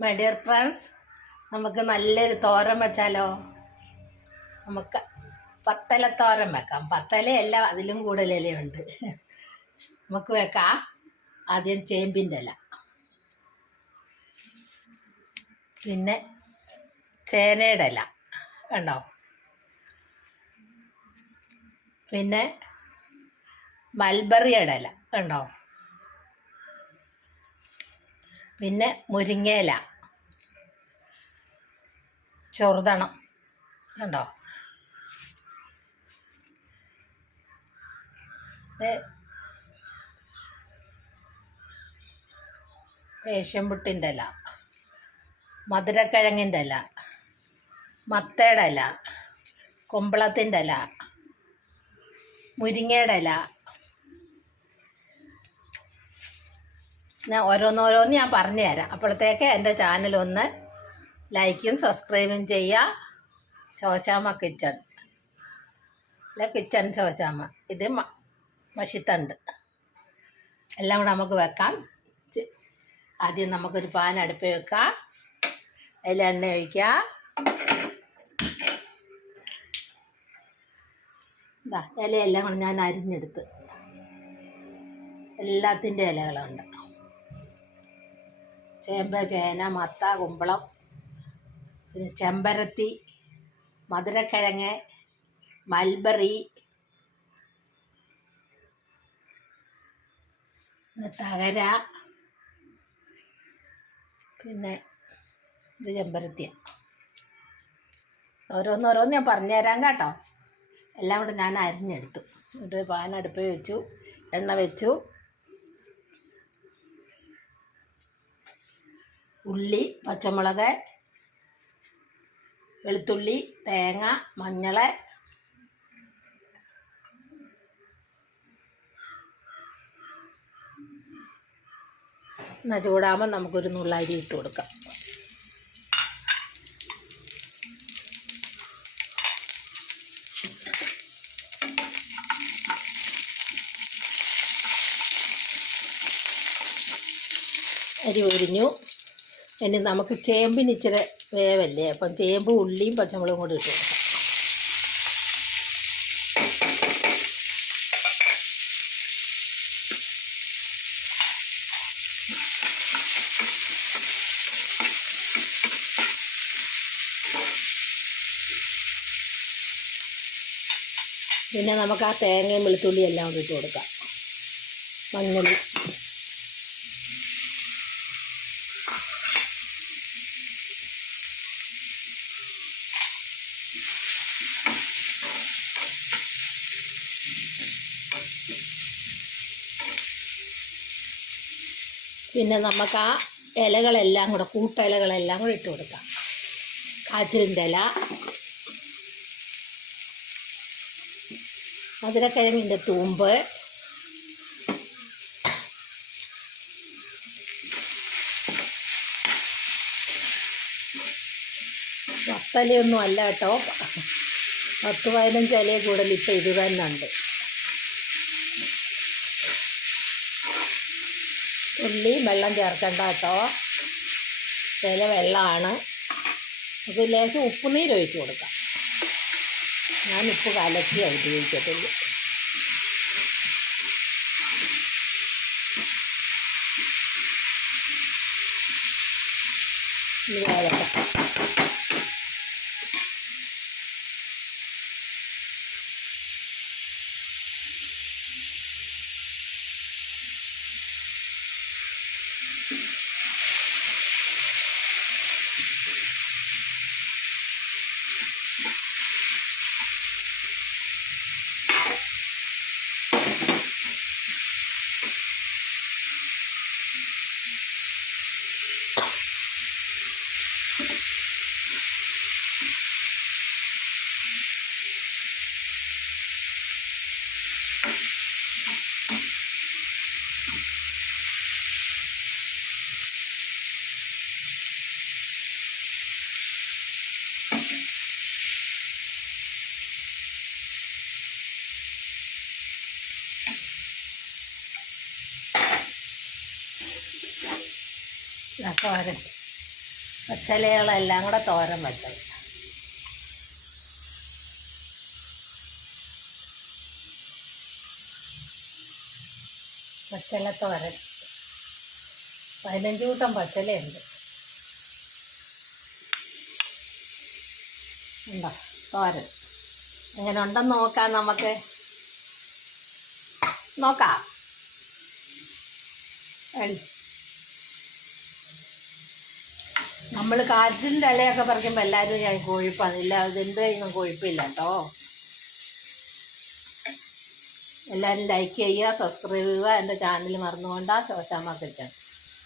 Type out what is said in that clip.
My dear friends, നമുക്ക് നല്ലൊരു തോരൻ വെച്ചാലോ? നമുക്ക് പത്തലത്തോരൻ വെക്കാം. പത്തലയല്ല, അതിലും കൂടുതൽ ഇലയുണ്ട്. നമുക്ക് വെക്കാം. ആദ്യം ചേമ്പിൻ്റെ ഇല, പിന്നെ ചേനയുടെ ഇല കണ്ടോ, പിന്നെ മൽബറിയുടെ ഇല കണ്ടോ, പിന്നെ മുരിങ്ങയില ചെറുതണം കണ്ടോ, പേഷ്യംപുട്ടിൻ്റെ ഇല, മധുരക്കിഴങ്ങിൻ്റെ ഇല, മത്തയുടെ ഇല, കുമ്പളത്തിൻ്റെ ഇല, മുരിങ്ങയുടെ ഇല. ഞാൻ ഓരോന്നോരോന്ന് ഞാൻ പറഞ്ഞു തരാം. അപ്പോഴത്തേക്ക് എൻ്റെ ചാനലൊന്ന് ലൈക്കും സബ്സ്ക്രൈബും ചെയ്യുക. ശോശാമ്മ കിച്ചൺ, അല്ല കിച്ചൺ ശോശാമ്മ. ഇത് മഷിത്തണ്ട്. എല്ലാം കൂടെ നമുക്ക് വെക്കാം. ആദ്യം നമുക്കൊരു പാൻ അടുപ്പിൽ വെക്കാം. അതിൽ എണ്ണ ഒഴിക്കുക. ഇതാ ഇലയെല്ലാം കൂടെ ഞാൻ അരിഞ്ഞെടുത്ത്, എല്ലാത്തിൻ്റെ ഇലകളുണ്ട്. ചേമ്പ്, ചേന, മത്ത, കുമ്പളം, പിന്നെ ചെമ്പരത്തി, മധുരക്കിഴങ്ങ്, മൽബറി, പിന്നെ തകര, പിന്നെ ഇത് ചെമ്പരത്തിയാണ്. ഓരോന്നോരോന്ന് ഞാൻ പറഞ്ഞു തരാം കേട്ടോ. എല്ലാം കൂടെ ഞാൻ അരിഞ്ഞെടുത്തു. എന്നിട്ട് പാൻ അടുപ്പിൽ വെച്ചു, എണ്ണ വെച്ചു. ഉള്ളി, പച്ചമുളക്, വെളുത്തുള്ളി, തേങ്ങ, മഞ്ഞൾ, എന്നാൽ ചൂടാകുമ്പോൾ നമുക്കൊരു നുള്ളരി ഇട്ട് കൊടുക്കാം. അരി ഒരിഞ്ഞു. ഇനി നമുക്ക് ചേമ്പിന് ഇച്ചിരി വേവല്ലേ, അപ്പം ചേമ്പ്, ഉള്ളിയും പച്ചമുളകും കൂടി ഇട്ട് കൊടുക്കാം. പിന്നെ നമുക്ക് ആ തേങ്ങയും വെളുത്തുള്ളിയും എല്ലാം കൂടി ഇട്ട് കൊടുക്കാം. മഞ്ഞൾ, പിന്നെ നമുക്ക് ആ ഇലകളെല്ലാം കൂടെ, കൂട്ടിലകളെല്ലാം കൂടെ ഇട്ട് കൊടുക്കാം. കാച്ചിലിൻ്റെ ഇല, മധുരക്കിഴങ്ങിൻ്റെ തൂമ്പ്, വത്തലയൊന്നും അല്ല കേട്ടോ, 10-15 ഇല കൂടുതൽ ഇപ്പം ഇത് തന്നെ ഉണ്ട്. ഉള്ളി വെള്ളം ചേർക്കണ്ട കേട്ടോ, ചില വെള്ളമാണ്. അത് ലേശം ഉപ്പുനീര് ഒഴിച്ച് കൊടുക്കാം. ഞാൻ ഉപ്പ് കലക്കി ഉപയോഗിക്കത്തുള്ളൂ. ഇത് വേളക്കാം. തോരൻ പച്ചിലകളെല്ലാം കൂടെ തോരൻ വെച്ചത്. പച്ചില തോരൻ 15 കൂട്ടം പച്ചിലയുണ്ട്. ഉണ്ടോ തോരൻ? എങ്ങനെ ഉണ്ടെന്ന് നോക്കാം, നമുക്ക് നോക്കാം. നമ്മൾ കാറ്റിൻ്റെ ഇലയൊക്കെ പറിക്കുമ്പോൾ എല്ലാവരും ഞാൻ കൊഴുപ്പാന്നില്ല, അതെന്ത് കഴിഞ്ഞും കൊഴുപ്പില്ല കേട്ടോ. എല്ലാവരും ലൈക്ക് ചെയ്യുക, സബ്സ്ക്രൈബ് ചെയ്യുക. എൻ്റെ ചാനൽ മറന്നുകൊണ്ടാ ശോശാമ്മ കിച്ചൺ.